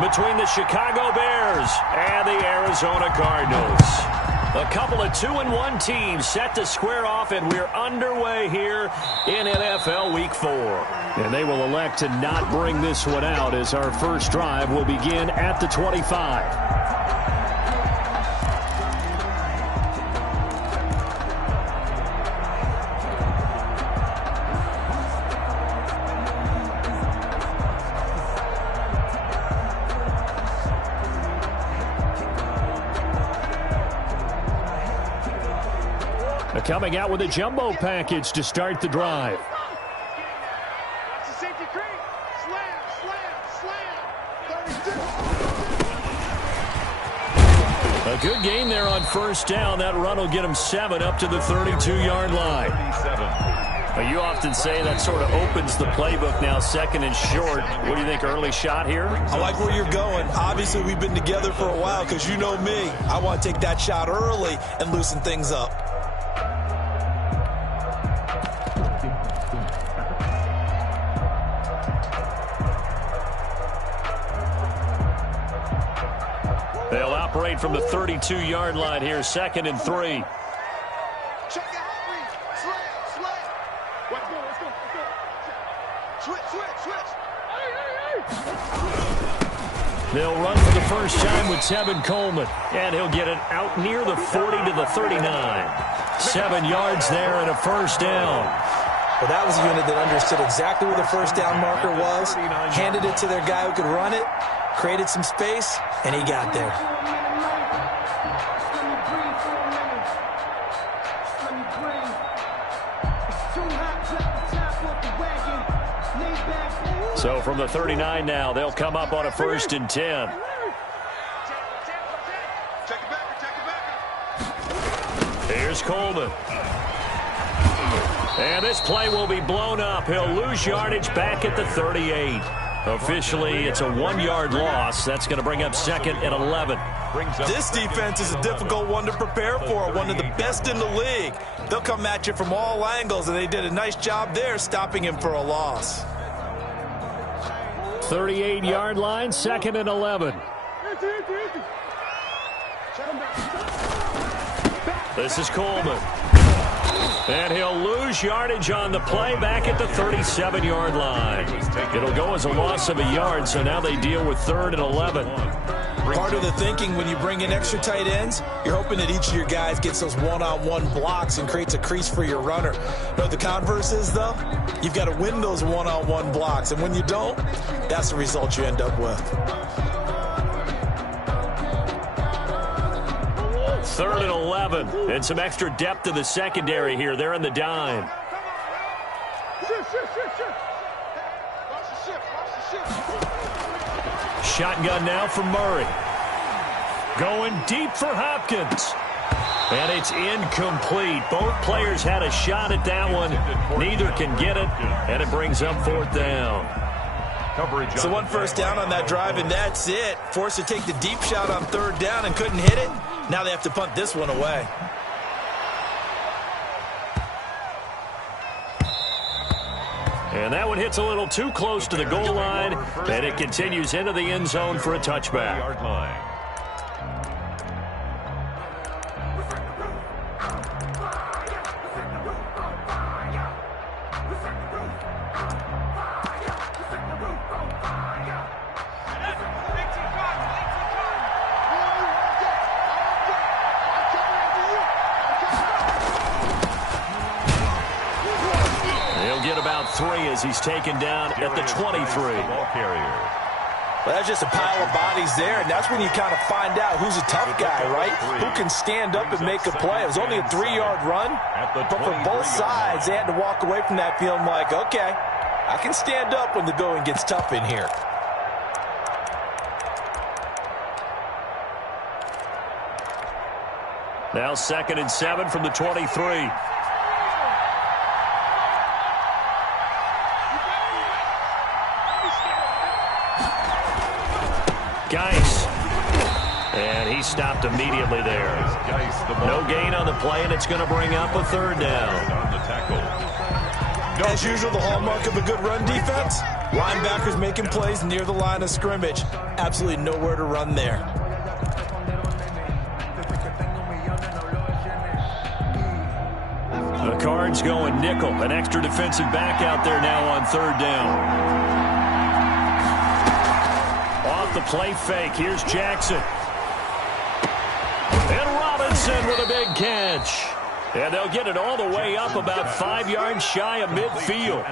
between the Chicago Bears and the Arizona Cardinals. A couple of 2-1 teams set to square off, and we're underway here in NFL Week 4. And they will elect to not bring this one out as our first drive will begin at the 25. Coming out with a jumbo package to start the drive. A good game there on first down. That run will get him 7 up to the 32-yard line. Well, you often say that sort of opens the playbook now, second and short. What do you think, early shot here? I like where you're going. Obviously, we've been together for a while because you know me. I want to take that shot early and loosen things up. They'll operate from the 32-yard line here, 2nd and 3. Check it out, slant. Let's go. Switch. They'll run for the first time with Tevin Coleman, and he'll get it out near the 40 to the 39. 7 yards there and a first down. Well, that was a unit that understood exactly where the first down marker was, handed it to their guy who could run it, created some space, and he got there. So from the 39 now, they'll come up on a 1st and 10. Here's Coleman. And this play will be blown up. He'll lose yardage back at the 38. Officially, it's a 1-yard loss. That's going to bring up 2nd and 11. This defense is a difficult one to prepare for, one of the best in the league. They'll come at you from all angles, and they did a nice job there stopping him for a loss. 38-yard line, 2nd and 11. This is Coleman. And he'll lose yardage on the play back at the 37-yard line. It'll go as a loss of a yard, so now they deal with 3rd and 11. Part of the thinking when you bring in extra tight ends, you're hoping that each of your guys gets those one-on-one blocks and creates a crease for your runner. Know what the converse is, though? You've got to win those one-on-one blocks, and when you don't, that's the result you end up with. 3rd and 11, and some extra depth to the secondary here. They're in the dime. Shotgun now for Murray. Going deep for Hopkins. And it's incomplete. Both players had a shot at that one. Neither can get it, and it brings up 4th down. So 1 first down on that drive, and that's it. Forced to take the deep shot on 3rd down and couldn't hit it. Now they have to punt this one away. And that one hits a little too close to the goal line, and it continues into the end zone for a touchback. About 3 as he's taken down at the 23. Well, that's just a pile of bodies there, and that's when you kind of find out who's a tough guy, right? Who can stand up and make a play. It was only a 3-yard run, but for both sides, they had to walk away from that feeling like, okay, I can stand up when the going gets tough in here. Now 2nd and 7 from the 23. Geis. And he stopped immediately there. No gain on the play, and it's going to bring up a 3rd down. As usual, the hallmark of a good run defense, Linebackers making plays near the line of scrimmage. Absolutely nowhere to run there. The Cards going nickel. An extra defensive back out there now on third down. Off the play fake. Here's Jackson. And Robinson with a big catch. And they'll get it all the way up about 5 yards shy of midfield.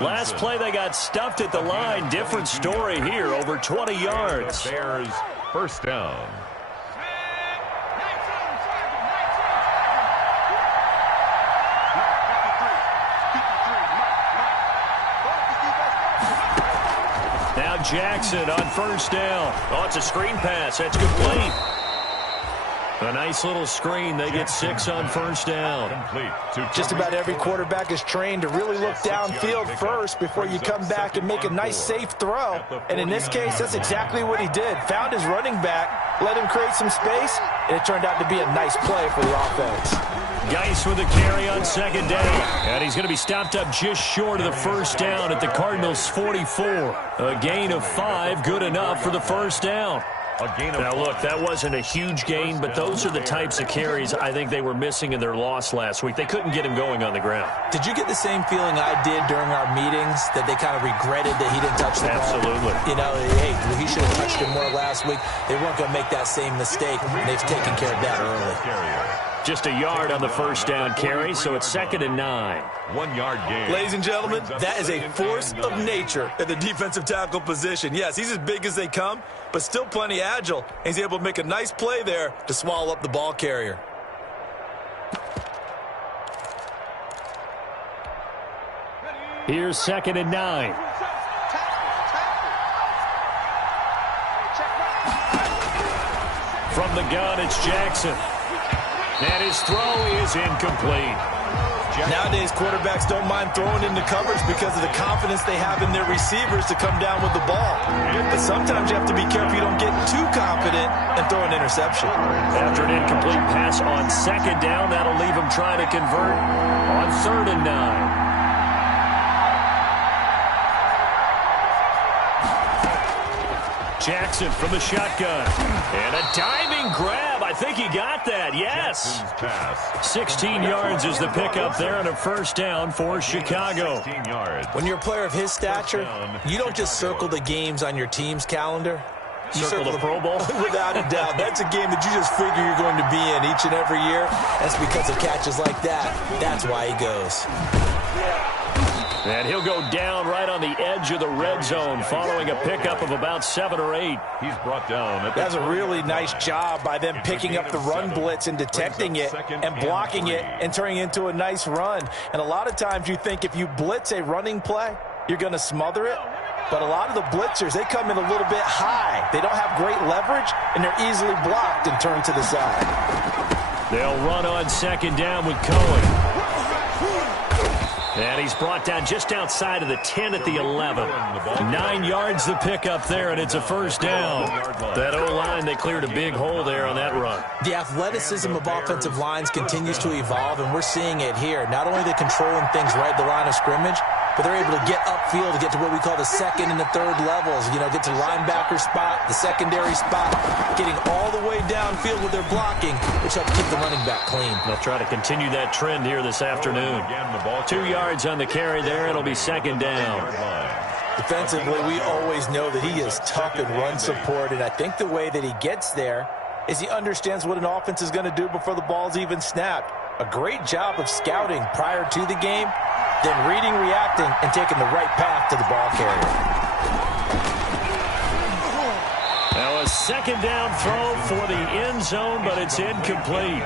Last play they got stuffed at the line. Different story here, over 20 yards. Bears first down. Now Jackson on first down. Oh, it's a screen pass. That's complete. A nice little screen. They get 6 on first down. Just about every quarterback is trained to really look downfield first before you come back and make a nice, safe throw. And in this case, that's exactly what he did. Found his running back, let him create some space, and it turned out to be a nice play for the offense. Geis with a carry on second down. And he's going to be stopped up just short of the first down at the Cardinals' 44. A gain of 5, good enough for the first down. Now, look, that wasn't a huge gain, but those are the types of carries I think they were missing in their loss last week. They couldn't get him going on the ground. Did you get the same feeling I did during our meetings, that they kind of regretted that he didn't touch the ball? Absolutely. You know, hey, he should have touched it more last week. They weren't going to make that same mistake. They've taken care of that early. Just a yard on the first down carry, so it's 2nd and 9. 1 yard gain. Ladies and gentlemen, that is a force of nature at the defensive tackle position. Yes, he's as big as they come, but still plenty agile. He's able to make a nice play there to swallow up the ball carrier. Here's 2nd and 9. From the gun, it's Jackson. And his throw is incomplete. Nowadays, quarterbacks don't mind throwing into coverage because of the confidence they have in their receivers to come down with the ball. But sometimes you have to be careful you don't get too confident and throw an interception. After an incomplete pass on second down, that'll leave him trying to convert on 3rd and 9. Jackson from the shotgun. And a diving grab. I think he got that. Yes. 16 yards is the pickup there and a first down for Chicago. When you're a player of his stature, you don't just circle the games on your team's calendar. You circle the Pro Bowl? Without a doubt. That's a game that you just figure you're going to be in each and every year. That's because of catches like that. That's why he goes. And he'll go down right on the edge of the red zone following a pickup of about 7 or 8. He's brought down. That's a really nice job by them picking up the run blitz and detecting it and blocking it and turning it into a nice run. And a lot of times you think if you blitz a running play, you're going to smother it. But a lot of the blitzers, they come in a little bit high. They don't have great leverage, and they're easily blocked and turned to the side. They'll run on second down with Cohen. And he's brought down just outside of the 10 at the 11. 9 yards the pickup there, and it's a first down. That O-line, they cleared a big hole there on that run. The athleticism of offensive lines continues to evolve, and we're seeing it here. Not only are they controlling things right at the line of scrimmage, but they're able to get upfield to get to what we call the second and the third levels. You know, get to the linebacker spot, the secondary spot, getting all the way downfield with their blocking, which helps keep the running back clean. They'll try to continue that trend here this afternoon. 2 yards on the carry there. It'll be second down. Defensively, we always know that he is tough in run support, and I think the way that he gets there is he understands what an offense is going to do before the ball's even snapped. A great job of scouting prior to the game, then reading, reacting, and taking the right path to the ball carrier. Now a second down throw for the end zone, but it's incomplete.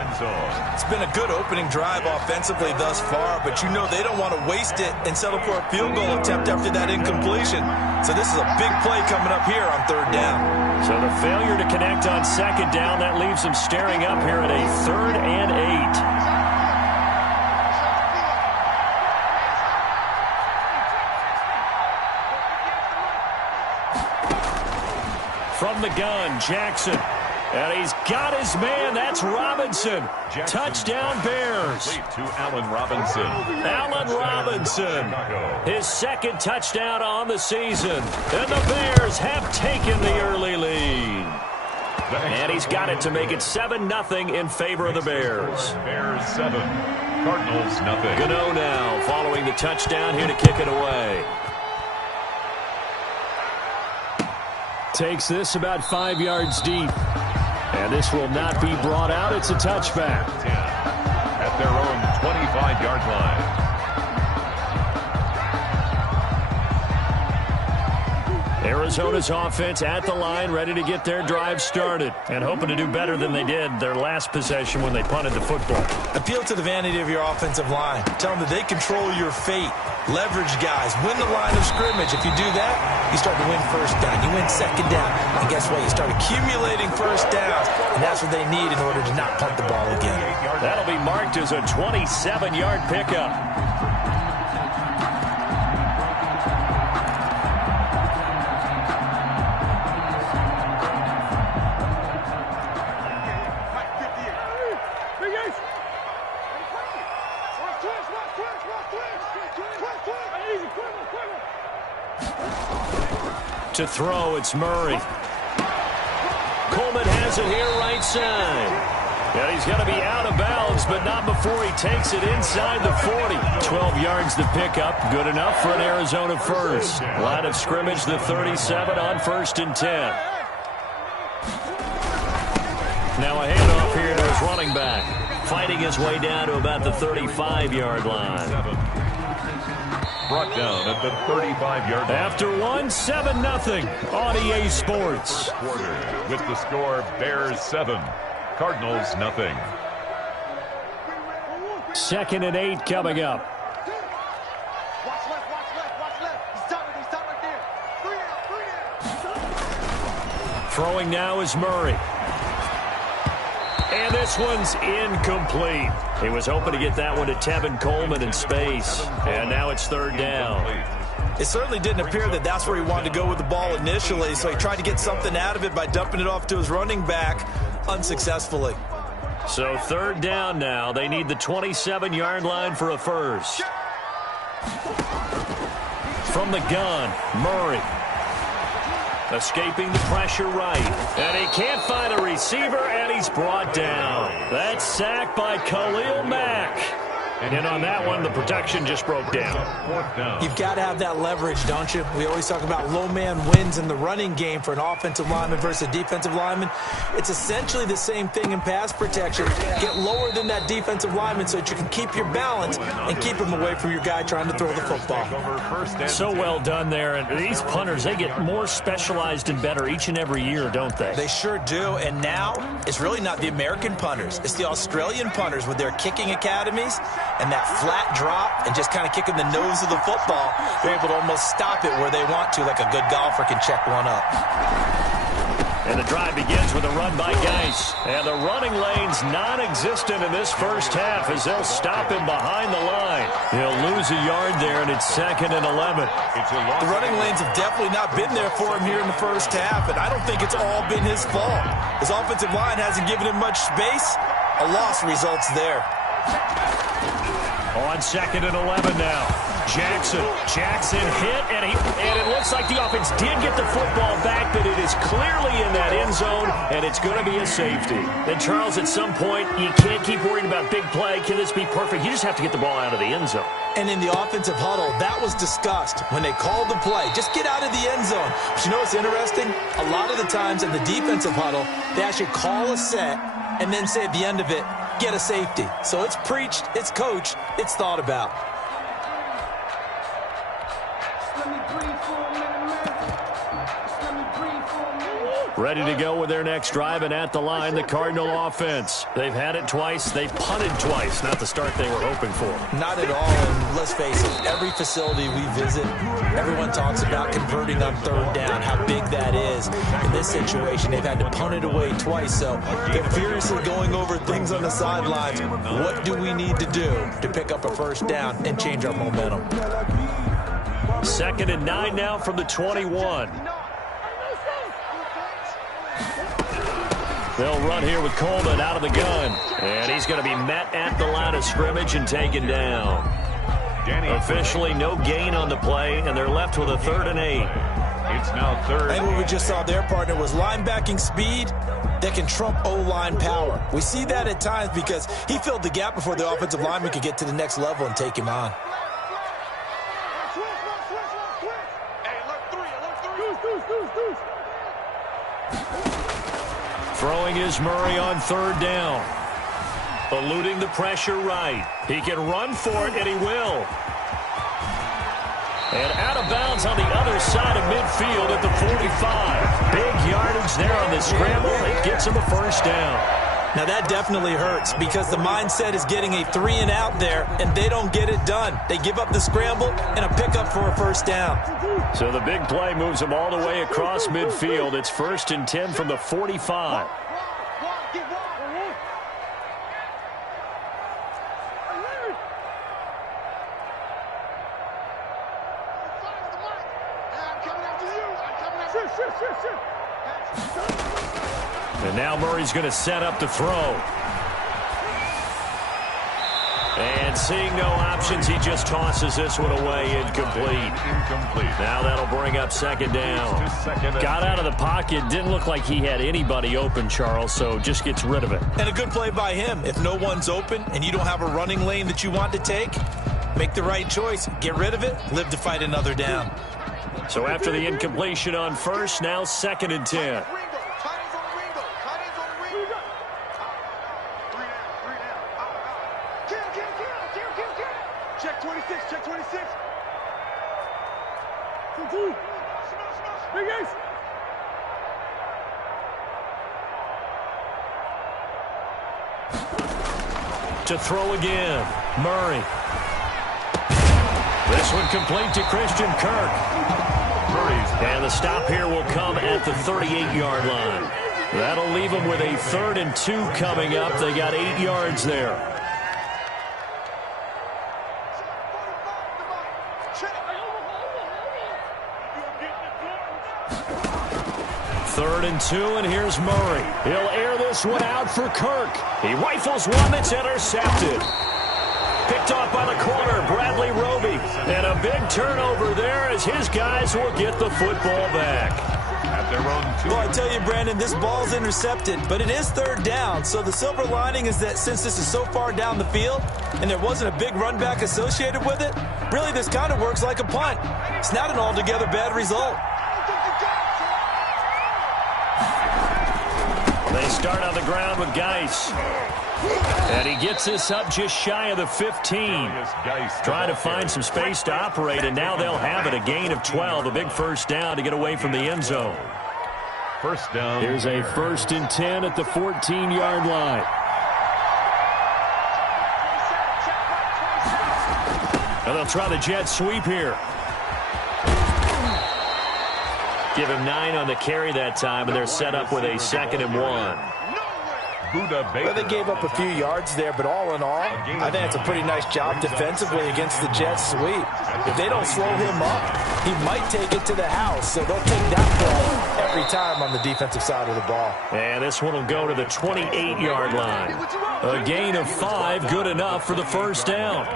It's been a good opening drive offensively thus far, but you know they don't want to waste it and settle for a field goal attempt after that incompletion. So this is a big play coming up here on third down. So the failure to connect on second down, that leaves them staring up here at a 3rd and 8. From the gun, Jackson. And he's got his man. That's Robinson. Touchdown, Bears. To Allen Robinson. Allen Robinson. His second touchdown on the season. And the Bears have taken the early lead. And he's got it to make it 7-0 in favor of the Bears. Bears 7. Cardinals nothing. Gano now following the touchdown here to kick it away. Takes this about 5 yards deep. And this will not be brought out. It's a touchback. 10 at their own 25-yard line. Arizona's offense at the line, ready to get their drive started and hoping to do better than they did their last possession when they punted the football. Appeal to the vanity of your offensive line. Tell them that they control your fate. Leverage guys. Win the line of scrimmage. If you do that, you start to win first down. You win second down. And guess what? You start accumulating first downs. And that's what they need in order to not punt the ball again. That'll be marked as a 27-yard pickup. To throw, it's Murray. Coleman has it here right side. And he's going to be out of bounds, but not before he takes it inside the 40. 12 yards to pick up. Good enough for an Arizona first. Line of scrimmage, the 37 on 1st and 10. Now a handoff here to his running back. Fighting his way down to about the 35-yard line. Brought down at the 35-yard line. After 7-0 on EA Sports. Quarter with the score Bears 7, Cardinals nothing. 2nd and 8 coming up. Watch left. He's stopped right there. 3 out. Throwing now is Murray. And this one's incomplete. He was hoping to get that one to Tevin Coleman in space. And now it's 3rd down. It certainly didn't appear that that's where he wanted to go with the ball initially, so he tried to get something out of it by dumping it off to his running back unsuccessfully. So 3rd down now. They need the 27-yard line for a first. From the gun, Murray. Escaping the pressure right. And he can't find a receiver, and he's brought down. That's sacked by Khalil Mack. And on that one, the protection just broke down. 4th down. You've got to have that leverage, don't you? We always talk about low man wins in the running game for an offensive lineman versus a defensive lineman. It's essentially the same thing in pass protection. Get lower than that defensive lineman so that you can keep your balance and keep him away from your guy trying to throw the football. So well done there. And these punters, they get more specialized and better each and every year, don't they? They sure do. And now it's really not the American punters. It's the Australian punters with their kicking academies and that flat drop and just kind of kicking the nose of the football. They're able to almost stop it where they want to, like a good golfer can check one up. And the drive begins with a run by Geis. And the running lane's non-existent in this first half as they'll stop him behind the line. He'll lose a yard there, and it's 2nd and 11. The running lanes have definitely not been there for him here in the first half, and I don't think it's all been his fault. His offensive line hasn't given him much space. A loss results there. On 2nd and 11 now. Jackson hit, and it looks like the offense did get the football back, but it is clearly in that end zone, and it's going to be a safety. And, Charles, at some point, you can't keep worrying about big play. Can this be perfect? You just have to get the ball out of the end zone. And in the offensive huddle, that was discussed when they called the play. Just get out of the end zone. But you know what's interesting? A lot of the times in the defensive huddle, they actually call a set and then say at the end of it, get a safety. So it's preached, it's coached, it's thought about. Ready to go with their next drive, and at the line, the Cardinal offense. They've had it twice. They've punted twice. Not the start they were hoping for. Not at all, and let's face it, every facility we visit, everyone talks about converting on 3rd down, how big that is. In this situation, they've had to punt it away twice, so they're furiously going over things on the sidelines. What do we need to do to pick up a first down and change our momentum? 2nd and 9 now from the 21. They'll run here with Coleman out of the gun. And he's going to be met at the line of scrimmage and taken down. Officially no gain on the play, and they're left with a 3rd and 8. It's now 3rd. And what we just saw their partner was linebacking speed that can trump O-line power. We see that at times because he filled the gap before the offensive lineman could get to the next level and take him on. Throwing is Murray on 3rd down. Eluding the pressure right. He can run for it, and he will. And out of bounds on the other side of midfield at the 45. Big yardage there on the scramble. It gets him a 1st down. Now that definitely hurts because the mindset is getting a 3 and out there, and they don't get it done. They give up the scramble and a pickup for a 1st down. So the big play moves them all the way across midfield. It's 1st and 10 from the 45. And now Murray's going to set up to throw. And seeing no options, he just tosses this one away, incomplete. Now that'll bring up 2nd down. Got out of the pocket, didn't look like he had anybody open, Charles, so just gets rid of it. And a good play by him. If no one's open and you don't have a running lane that you want to take, make the right choice. Get rid of it, live to fight another down. So after the incompletion on 1st, now 2nd and 10. Check 26, check 26. Big Ace. To throw again, Murray. This one complete to Christian Kirk. And the stop here will come at the 38-yard line. That'll leave them with a 3rd and 2 coming up. They got 8 yards there. Third and 2, and here's Murray. He'll air this one out for Kirk. He rifles one that's intercepted. Picked off by the corner, Bradley Roby. And a big turnover there as his guys will get the football back. At their own 2. Well, I tell you, Brandon, this ball's intercepted, but it is 3rd down. So the silver lining is that since this is so far down the field and there wasn't a big run back associated with it, really this kind of works like a punt. It's not an altogether bad result. They start on the ground with Geis. And he gets this up just shy of the 15. Trying to find some space to operate, and now they'll have it. A gain of 12, a big 1st down to get away from the end zone. 1st down. Here's a 1st and 10 at the 14-yard line. And they'll try the jet sweep here. Give him 9 on the carry that time, and they're set up with a 2nd and 1. Well, they gave up a few yards there, but all in all, I think it's a pretty nice job defensively against the jet sweep. If they don't slow him up, he might take it to the house, so they'll take that ball every time on the defensive side of the ball. And this one will go to the 28-yard line. A gain of 5, good enough for the 1st down.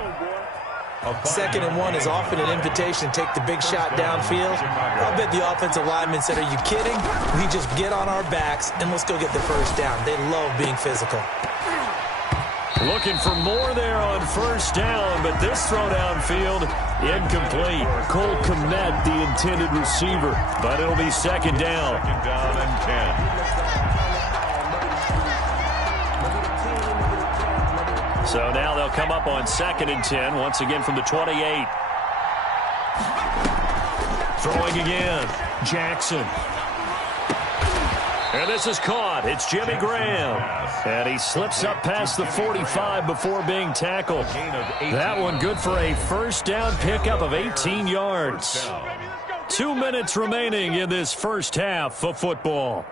2nd and 1 is often an invitation to take the big shot downfield. I'll bet the offensive lineman said, are you kidding? We just get on our backs and let's go get the 1st down. They love being physical. Looking for more there on 1st down, but this throw downfield, incomplete. Cole Kmet, the intended receiver, but it'll be 2nd down. 2nd down and 10. So now they'll come up on 2nd and 10, once again from the 28. Throwing again, Jackson. And this is caught. It's Jimmy Graham. And he slips up past the 45 before being tackled. That one good for a 1st down pickup of 18 yards. 2 minutes remaining in this 1st half of football.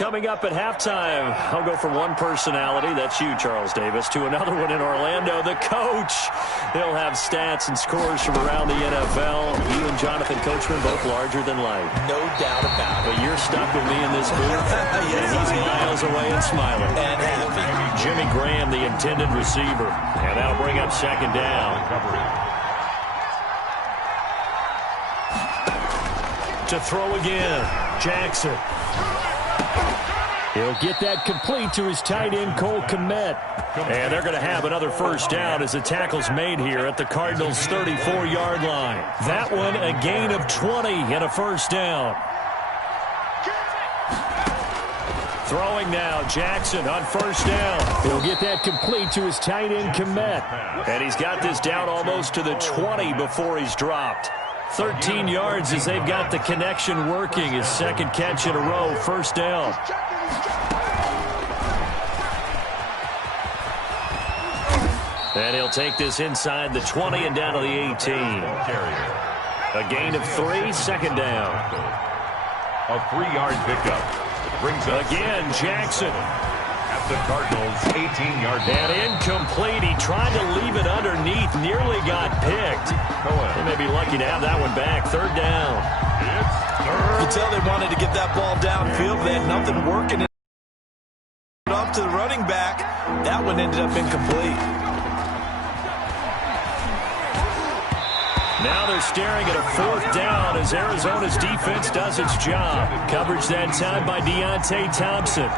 coming up at halftime. I'll go from one personality, that's you, Charles Davis, to another one in Orlando, the coach. He'll have stats and scores from around the NFL. You and Jonathan Coachman both larger than life. No doubt about it. But you're stuck with me in this booth, Yes, and he's miles away and smiling. And happy. Jimmy Graham, the intended receiver. And that'll bring up second down. To throw again, Jackson. He'll get that complete to his tight end, Cole Kmet. And they're going to have another first down as the tackle's made here at the Cardinals' 34-yard line. That one a gain of 20 and a first down. Throwing now, Jackson on first down. He'll get that complete to his tight end, Kmet. And he's got this down almost to the 20 before he's dropped. 13 yards as they've got the connection working. His second catch in a row, first down. And he'll take this inside the 20 and down to the 18. A gain of 3, second down. A 3-yard pickup. Brings up again, Jackson. At the Cardinals' 18-yard line. And incomplete. He tried to leave it underneath. Nearly got picked. They may be lucky to have that one back. Third down. You can tell they wanted to get that ball downfield. They had nothing working up to the running back. That one ended up incomplete. Now they're staring at a fourth down as Arizona's defense does its job. Coverage that time by Deontay Thompson.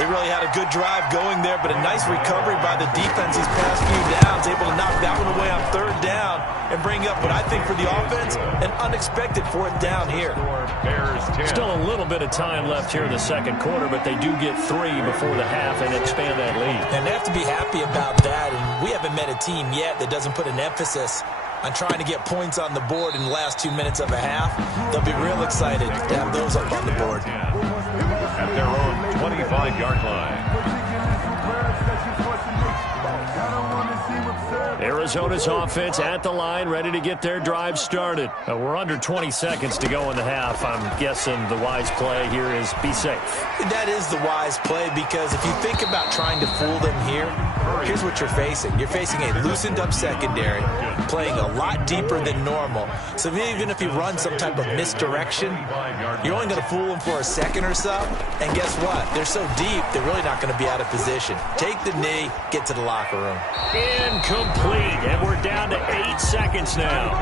They really had a good drive going there, but a nice recovery by the defense these past few downs, able to knock that one away on third down and bring up what I think for the offense, an unexpected fourth down here. Still a little bit of time left here in the second quarter, but they do get 3 before the half and expand that lead. And they have to be happy about that, and we haven't met a team yet that doesn't put an emphasis on trying to get points on the board in the last 2 minutes of a half. They'll be real excited to have those up on the board. At their own 25-yard line. Arizona's offense at the line, ready to get their drive started. We're under 20 seconds to go in the half. I'm guessing the wise play here is be safe. That is the wise play, because if you think about trying to fool them here, here's what you're facing. You're facing a loosened-up secondary, playing a lot deeper than normal. So even if you run some type of misdirection, you're only going to fool them for a second or so. And guess what? They're so deep, they're really not going to be out of position. Take the knee, get to the locker room. Incomplete, and we're down to 8 seconds now.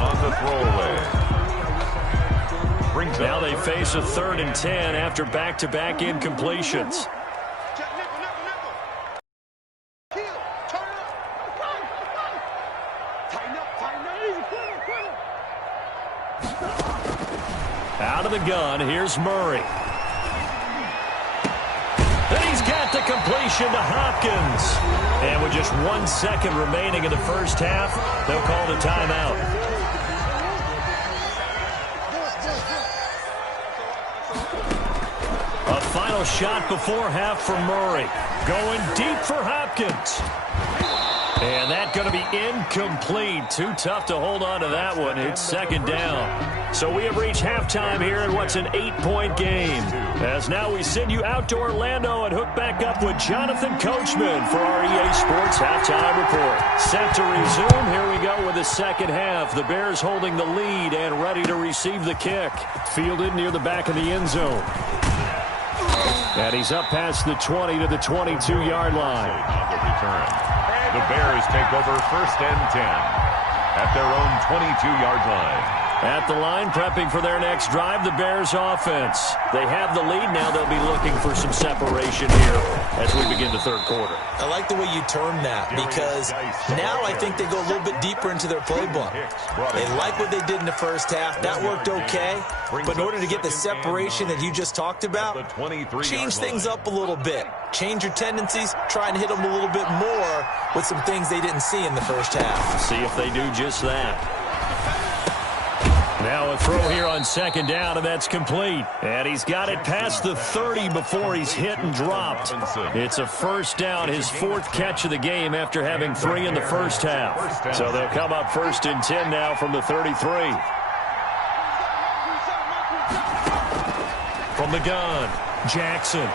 On the throwaway. Now they face a 3rd and 10 after back-to-back incompletions. Out of the gun, here's Murray. And he's got the completion to Hopkins. And with just 1 second remaining in the first half, they'll call the timeout. A final shot before half for Murray. Going deep for Hopkins. And that's going to be incomplete. Too tough to hold on to that one. It's second down. So we have reached halftime here in what's an 8-point game. As now we send you out to Orlando and hook back up with Jonathan Coachman for our EA Sports Halftime Report. Set to resume. Here we go with the second half. The Bears holding the lead and ready to receive the kick. Fielded near the back of the end zone. And he's up past the 20 to the 22-yard line. On the return. The Bears take over 1st and 10 at their own 22-yard line. At the line, prepping for their next drive, the Bears offense. They have the lead. Now they'll be looking for some separation here as we begin the third quarter. I like the way you term that, because now I think they go a little bit deeper into their playbook. They like what they did in the first half. That worked okay. But in order to get the separation that you just talked about, change things up a little bit. Change your tendencies. Try and hit them a little bit more with some things they didn't see in the first half. See if they do just that. Now a throw here on second down, and that's complete. And he's got it past the 30 before he's hit and dropped. It's a first down, his 4th catch of the game after having 3 in the first half. So they'll come up 1st and 10 now from the 33. From the gun, Jackson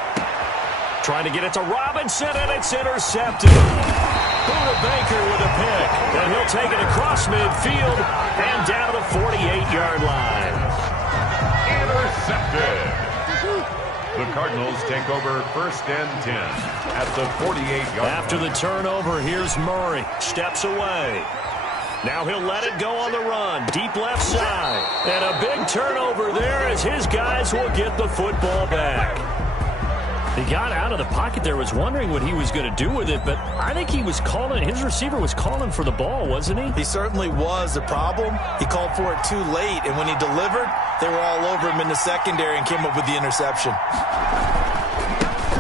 trying to get it to Robinson, and it's intercepted. Buda Baker with a pick, and he'll take it across midfield and down to the 48-yard line. Intercepted. The Cardinals take over 1st and 10 at the 48-yard line. After the turnover, here's Murray. Steps away. Now he'll let it go on the run. Deep left side. And a big turnover there as his guys will get the football back. He got out of the pocket there, was wondering what he was going to do with it, but I think he was calling, his receiver was calling for the ball, wasn't he? He certainly was. The problem, he called for it too late, and when he delivered, they were all over him in the secondary and came up with the interception.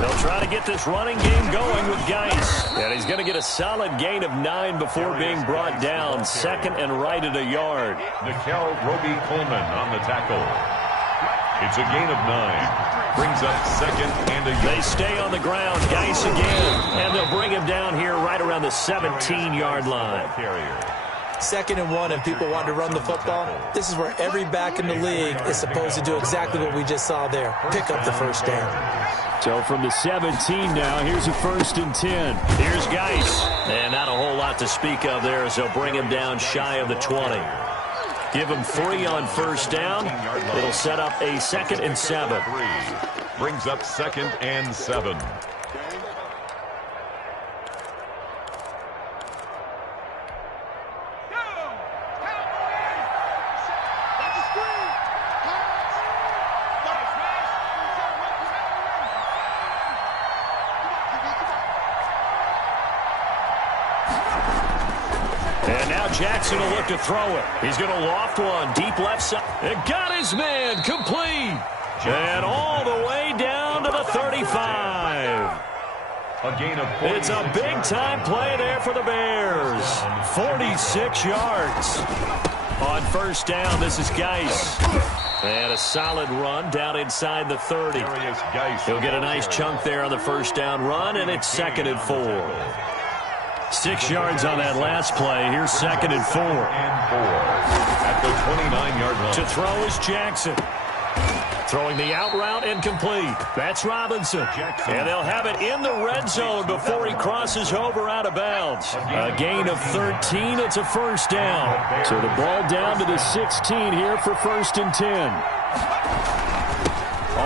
They'll try to get this running game going with Geis. And he's going to get a solid gain of 9 before being brought down. 2nd and right at a yard. Nickel Roby Coleman on the tackle. It's a gain of 9. Brings up 2nd and a yard. They stay on the ground. Geis again. And they'll bring him down here right around the 17-yard line. 2nd and 1, and people want to run the football. This is where every back in the league is supposed to do exactly what we just saw there. Pick up the first down. So from the 17 now, here's a 1st and 10. Here's Geis. And not a whole lot to speak of there as they'll bring him down shy of the 20. Give him 3 on 1st down. It'll set up a 2nd and 7. Brings up 2nd and 7. Jackson will look to throw it. He's going to loft one. Deep left side. It got his man. Complete. And all the way down to the 35. A gain of 46. It's a big-time play there for the Bears. 46 yards. On 1st down, this is Geis. And a solid run down inside the 30. He'll get a nice chunk there on the 1st down run, and it's 2nd and 4. 6 yards on that last play. Here's 2nd and 4. At the 29-yard line. To throw is Jackson. Throwing the out route incomplete. That's Robinson. And they'll have it in the red zone before he crosses over out of bounds. A gain of 13. It's a 1st down. So the ball down to the 16 here for 1st and 10.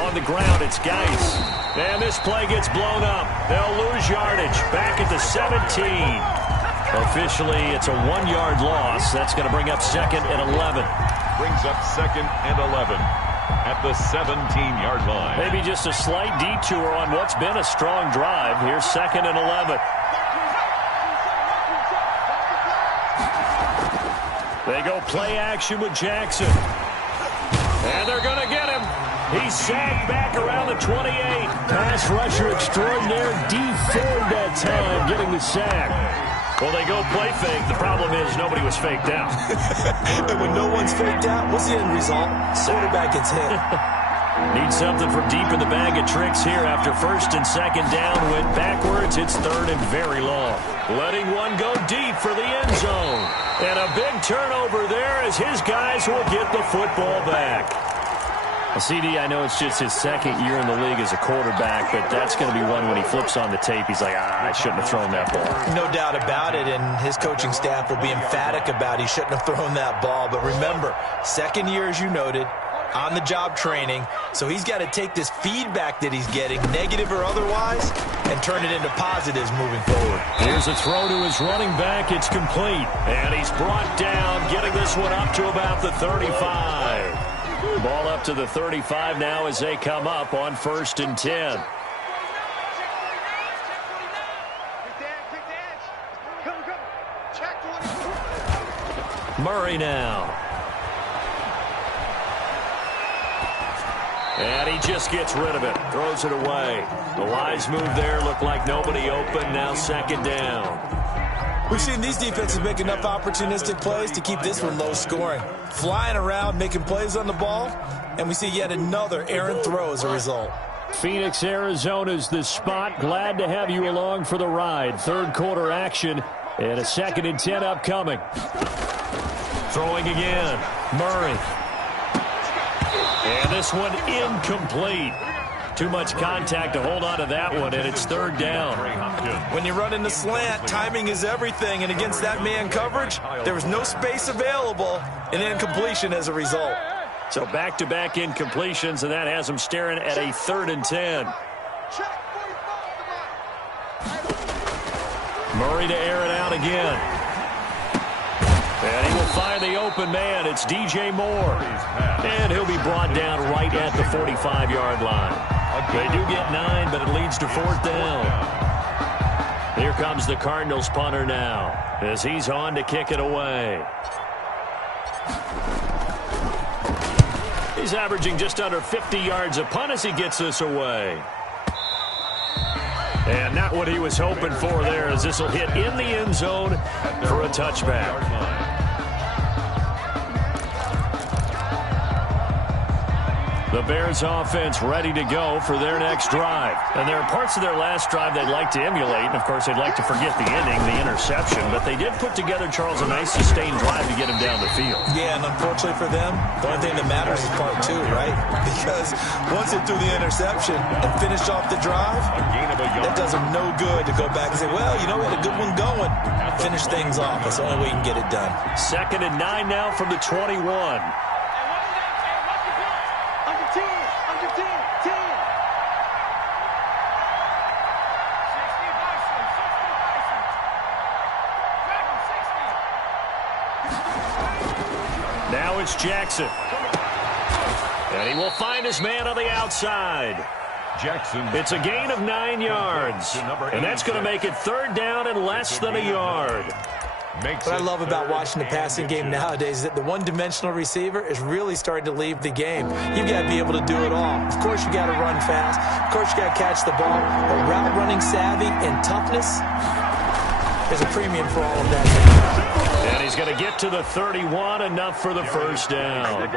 On the ground, it's Geis. And this play gets blown up. They'll lose yardage. Back at the 17. Officially, it's a 1-yard loss. That's going to bring up 2nd and 11. Brings up 2nd and 11 at the 17-yard line. Maybe just a slight detour on what's been a strong drive. Here's 2nd and 11. They go play action with Jackson. And they're going to get him. He's sagged back around the 28. Pass rusher extraordinaire. D Ford that time getting the sack. Well, they go play fake. The problem is nobody was faked out. And when no one's faked out, what's the end result? Quarterback gets hit. Need something from deep in the bag of tricks here after 1st and 2nd down. Went backwards. It's 3rd and very long. Letting one go deep for the end zone. And a big turnover there as his guys will get the football back. Well, CD, I know it's just his 2nd year in the league as a quarterback, but that's going to be one when he flips on the tape. He's like, I shouldn't have thrown that ball. No doubt about it, and his coaching staff will be emphatic about he shouldn't have thrown that ball. But remember, 2nd year, as you noted, on-the-job training, so he's got to take this feedback that he's getting, negative or otherwise, and turn it into positives moving forward. Here's a throw to his running back. It's complete, and he's brought down, getting this one up to about the 35. Ball up to the 35 now as they come up on 1st and 10. Murray now. And he just gets rid of it. Throws it away. The wise move there. Looked like nobody open. Now 2nd down. We've seen these defenses make enough opportunistic plays to keep this one low scoring. Flying around, making plays on the ball, and we see yet another errant throw as a result. Phoenix, Arizona's the spot. Glad to have you along for the ride. 3rd quarter action and a 2nd and 10 upcoming. Throwing again. Murray. And this one incomplete. Too much contact to hold on to that one, and it's third down. When you run in the slant, timing is everything, and against that man coverage, there was no space available, and incompletion as a result. So back-to-back incompletions, and that has him staring at a 3rd and 10. Murray to air it out again. And he will find the open man. It's DJ Moore. And he'll be brought down right at the 45-yard line. They do get 9, but it leads to 4th down. Here comes the Cardinals punter now as he's on to kick it away. He's averaging just under 50 yards a punt as he gets this away. And not what he was hoping for there, as this will hit in the end zone for a touchback. The Bears offense ready to go for their next drive. And there are parts of their last drive they'd like to emulate. And, of course, they'd like to forget the ending, the interception. But they did put together, Charles, a nice sustained drive to get him down the field. Yeah, and unfortunately for them, the only thing that matters is part 2, right? Because once they threw the interception and finished off the drive, that does them no good to go back and say, well, you know, we had a good one going. Finish things off. That's the only way you can get it done. 2nd and 9 now from the 21. Now it's Jackson. And he will find his man on the outside. Jackson. It's a gain of 9 yards. And that's going to make it 3rd down and less than a yard. What I love about watching the passing game nowadays is that the one-dimensional receiver is really starting to leave the game. You've got to be able to do it all. Of course, you got to run fast. Of course, you got to catch the ball. But route running savvy and toughness is a premium for all of that. And he's going to get to the 31, enough for the first down.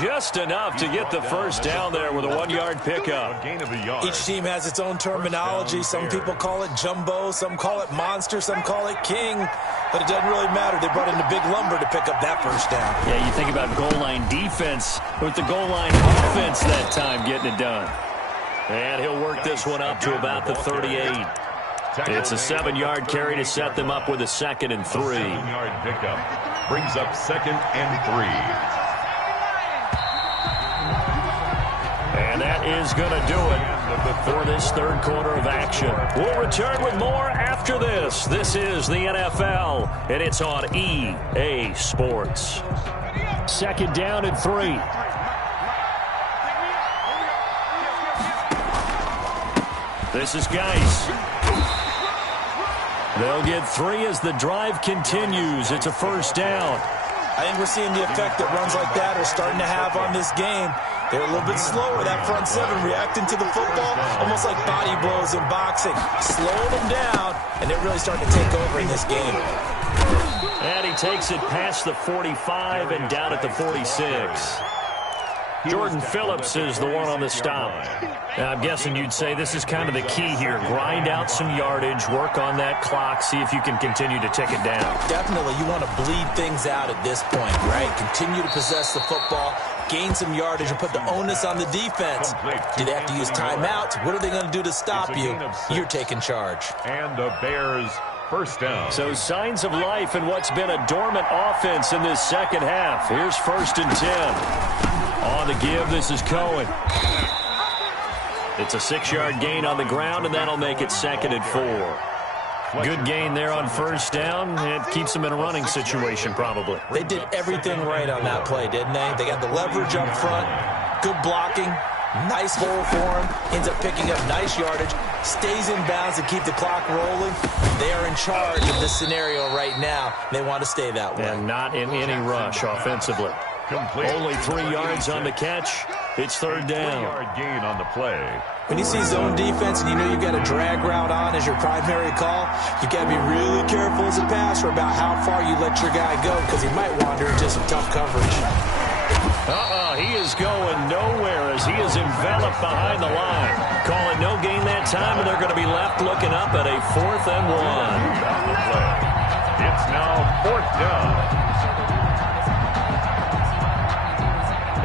Just enough to get the first down there with a 1-yard pickup. Each team has its own terminology. Some people call it jumbo, some call it monster, some call it king. But it doesn't really matter. They brought in the big lumber to pick up that first down. Yeah, you think about goal line defense with the goal line offense that time getting it done. And he'll work this one up to about the 38. It's a 7-yard carry to set them up with a 2nd and 3. 7-yard pickup brings up 2nd and 3. And that is going to do it for this 3rd quarter of action. We'll return with more after this. This is the NFL, and it's on EA Sports. 2nd down and 3. This is Geis. They'll get 3 as the drive continues. It's a first down. I think we're seeing the effect that runs like that are starting to have on this game. They're a little bit slower, that front 7 reacting to the football, almost like body blows in boxing. Slowing them down, and they're really starting to take over in this game. And he takes it past the 45 and down at the 46. Jordan Phillips is the one on the stop. Now, I'm guessing you'd say this is kind of the key here. Grind out some yardage, work on that clock, see if you can continue to tick it down. Definitely. You want to bleed things out at this point, right? Continue to possess the football, gain some yardage, and put the onus on the defense. Do they have to use timeouts? What are they going to do to stop you? You're taking charge. And the Bears first down. So signs of life in what's been a dormant offense in this second half. Here's 1st and 10. On the give, this is Cohen. It's a 6-yard gain on the ground, and that'll make it 2nd and 4. Good gain there on first down. It keeps them in a running situation, probably. They did everything right on that play, didn't they? They got the leverage up front, good blocking, nice hole for him, ends up picking up nice yardage, stays in bounds to keep the clock rolling. They are in charge of this scenario right now. They want to stay that way. And not in any rush offensively. Only 3 yards on the catch. It's 3rd down. 3-yard gain on the play. When you see zone defense and you know you've got a drag route on as your primary call, you've got to be really careful as a passer about how far you let your guy go because he might wander into some tough coverage. He is going nowhere as he is enveloped behind the line. Call it no gain that time, and they're going to be left looking up at a 4th and 1. It's now 4th down.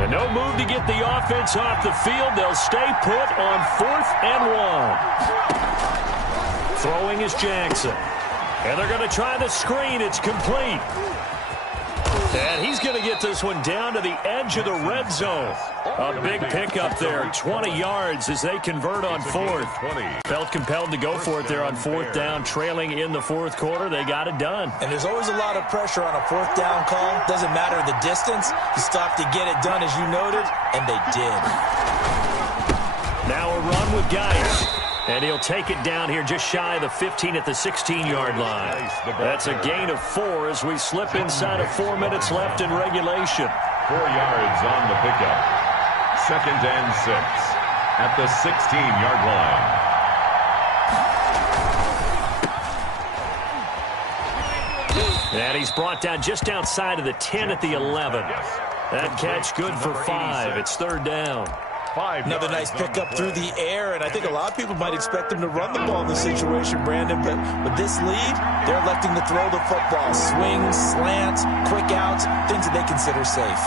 And no move to get the offense off the field. They'll stay put on 4th and 1. Throwing is Jackson. And they're going to try the screen. It's complete. And he's going to get this one down to the edge of the red zone. A big pickup there, 20 yards as they convert on 4th. Felt compelled to go for it there on 4th down, trailing in the 4th quarter. They got it done. And there's always a lot of pressure on a 4th down call. Doesn't matter the distance. You stop to get it done, as you noted, and they did. Now a run with Geis. And he'll take it down here just shy of the 15 at the 16-yard line. That's a gain of 4 as we slip inside of 4 minutes left in regulation. 4 yards on the pickup. 2nd and 6 at the 16-yard line. And he's brought down just outside of the 10 at the 11. That catch good for 5. It's 3rd down. Another nice pickup through the air, and I think a lot of people might expect them to run the ball in this situation, Brandon, but with this lead, they're electing to throw the football. Swings, slants, quick outs, things that they consider safe.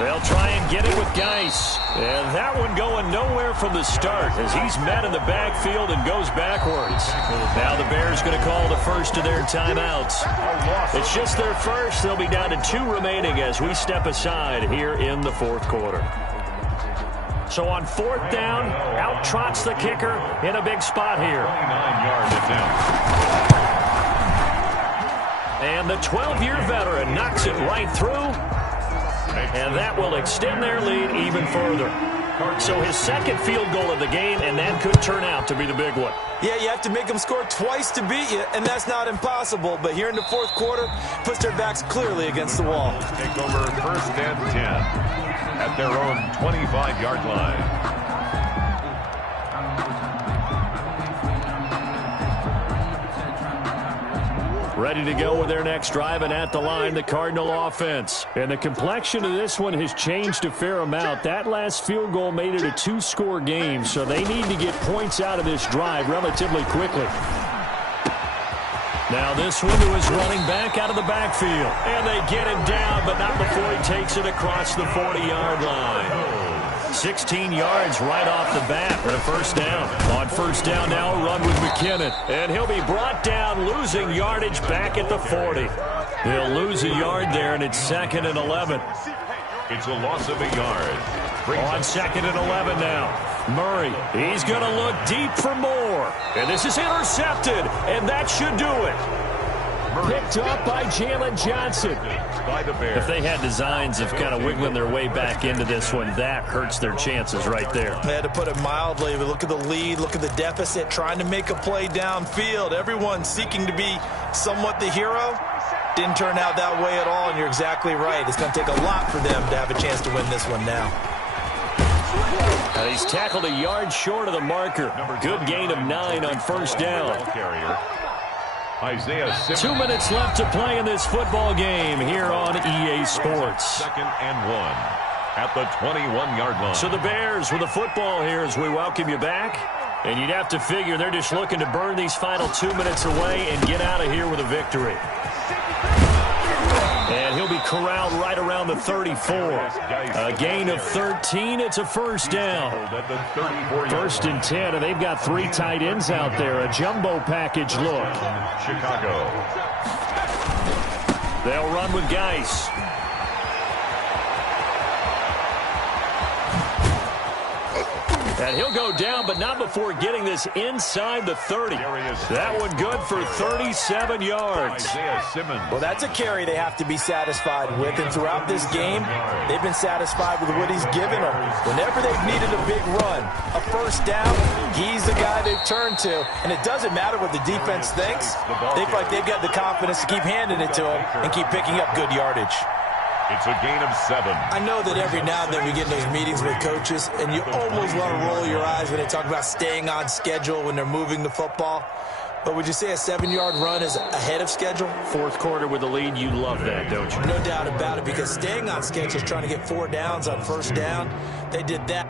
They'll try and get it with Geis. And that one going nowhere from the start as he's met in the backfield and goes backwards. Now the Bears going to call the first of their timeouts. It's just their first. They'll be down to 2 remaining as we step aside here in the 4th quarter. So on 4th down, out trots the kicker in a big spot here. 29-yard attempt. And the 12-year veteran knocks it right through. And that will extend their lead even further. So his 2nd field goal of the game, and that could turn out to be the big one. Yeah, you have to make them score twice to beat you, and that's not impossible. But here in the 4th quarter, puts their backs clearly against the wall. Take over 1st and 10 at their own 25-yard line. Ready to go with their next drive, and at the line, the Cardinal offense. And the complexion of this one has changed a fair amount. That last field goal made it a 2-score game, so they need to get points out of this drive relatively quickly. Now this one to his running back out of the backfield. And they get him down, but not before he takes it across the 40-yard line. 16 yards right off the bat for a 1st down. On 1st down now, a run with McKinnon. And he'll be brought down, losing yardage back at the 40. He'll lose a yard there, and it's 2nd and 11. It's a loss of a yard. On 2nd and 11 now. Murray, he's going to look deep for more. And this is intercepted, and that should do it. Picked up by Jalen Johnson. By the Bears. If they had designs of kind of wiggling their way back into this one, that hurts their chances right there. I had to put it mildly, but look at the lead, look at the deficit, trying to make a play downfield. Everyone seeking to be somewhat the hero. Didn't turn out that way at all, and you're exactly right. It's going to take a lot for them to have a chance to win this one now. And he's tackled a yard short of the marker. Good gain of 9 on 1st down. Isaiah Simmons. 2 minutes left to play in this football game here on EA Sports. 2nd and 1 at the 21-yard line. So the Bears with the football here as we welcome you back. And you'd have to figure they're just looking to burn these final 2 minutes away and get out of here with a victory. And he'll be corralled right around the 34. A gain of 13. It's a 1st down. 1st and 10, and they've got 3 tight ends out there. A jumbo package look. Chicago. They'll run with Geis. And he'll go down, but not before getting this inside the 30. That one good for 37 yards. Well, that's a carry they have to be satisfied with. And throughout this game, they've been satisfied with what he's given them. Whenever they've needed a big run, a 1st down, he's the guy they've turned to. And it doesn't matter what the defense thinks. They feel like they've got the confidence to keep handing it to him and keep picking up good yardage. It's a gain of 7. I know that every now and then we get in those meetings with coaches, and you almost want to roll your eyes when they talk about staying on schedule when they're moving the football. But would you say a 7-yard run is ahead of schedule? 4th quarter with the lead, you love that, don't you? No doubt about it, because staying on schedule is trying to get 4 downs on 1st down. They did that.